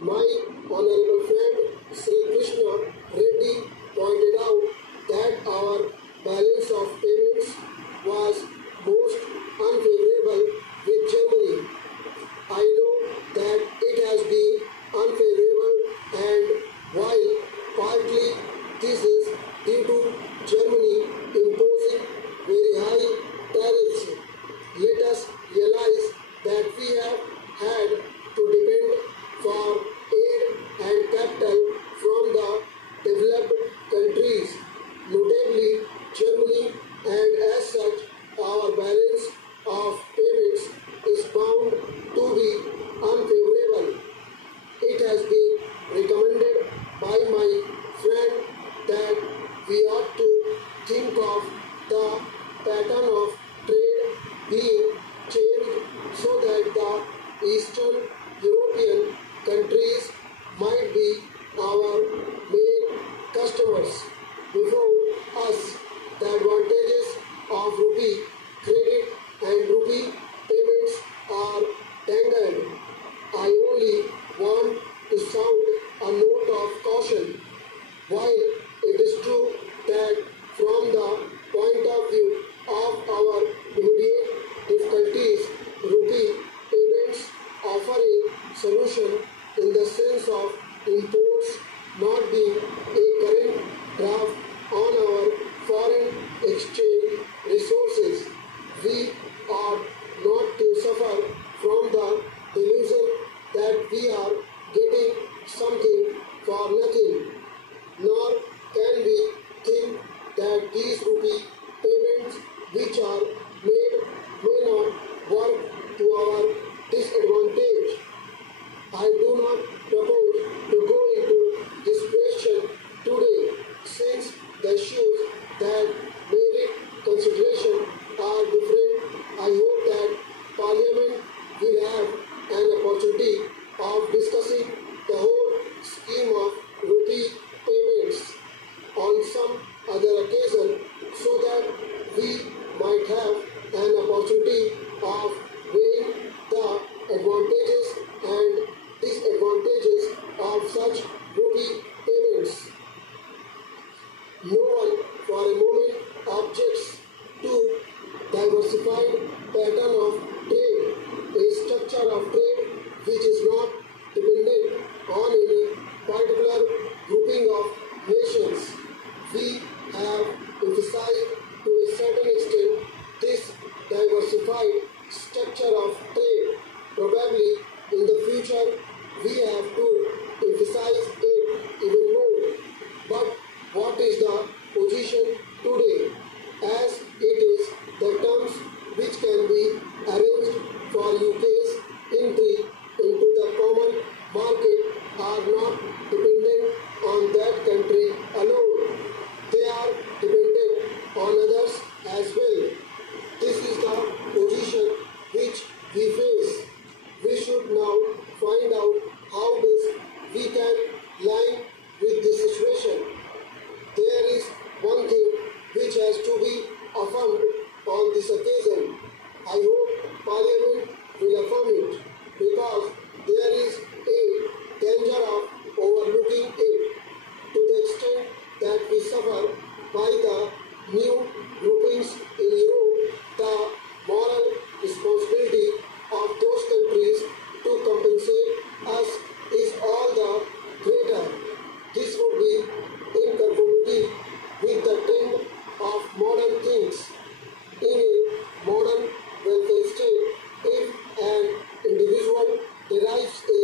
My honorable friend Sri Krishna Reddy pointed out that our balance of payments was most unfavorable with Germany. I know that it has been unfavorable, and while partly this is due to Germany imposing very high tariffs, let us realize that we have had to depend for aid and capital from the developed countries, notably Germany, and as such, our balance of payments is bound to be unfavorable. It has been recommended by my friend that we ought to think of the pattern of trade being changed so that the Eastern European countries might be our main customers before us. The advantages of rupee credit and rupee payments are tangled. I only want to sound a note of caution. While it is true that from the point of view of our immediate difficulties, rupee payments offer a solution in the sense of imports not being a current draft on our foreign exchange resources. We are not to suffer from the delusion that we are getting something for nothing, nor can we think that these rupee payments which are made may not work to our disadvantage. I do not propose to go into this question today, since the issues that merit consideration are different. I hope that Parliament will have an opportunity of discussing the whole scheme of rupee payments on some other occasion, so that we might have an opportunity of weighing the advantages and disadvantages of such rupee payments. No one for a moment objects to diversified pattern of trade, a structure of trade which is not dependent on any particular grouping of nations. We have emphasized to a certain extent this diversified structure of trade. Probably in the future we have to emphasize it even more. But what is the position today? As it is, the terms which can be arranged for UK's entry into the common market are not dependent on that country alone. They are dependent on others as well. This is the position which we face. We should now find out how best we can line with this situation. There is one thing which has to be affirmed on this occasion. I hope Parliament will affirm it, because there is a danger of overlooking it to the extent that we suffer by the new groupings in Europe. The moral responsibility of those countries to compensate us is all the greater. This would be in conformity with the trend of modern things. In a modern welfare state, if an individual derives a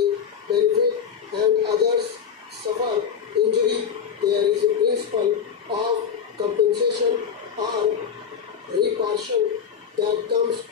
benefit and others suffer injury, there is a principle of compensation or repartition that comes